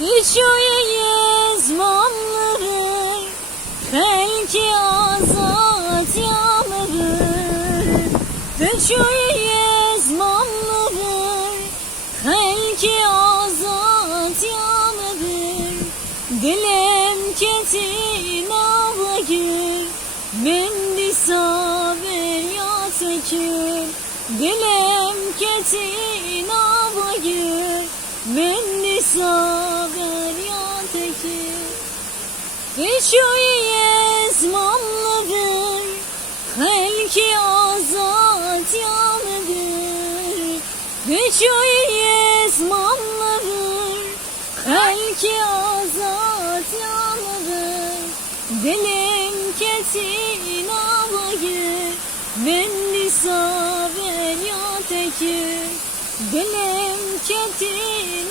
Düşüyeyiz mamları, belki azat yağmuru. Düşüyeyiz mamları, belki azat yağmuru. Dilim ketin ağlayır, mendi saber yatakır. Dilim ketin ağlayır, mendi saber yatakır. Düşüyeyiz mamları, belki azat yağmuru. Düşüyeyiz mamları, belki azat yağmuru. Dilim ketin ağlayır, mendi saber yatakır. Dilim ketin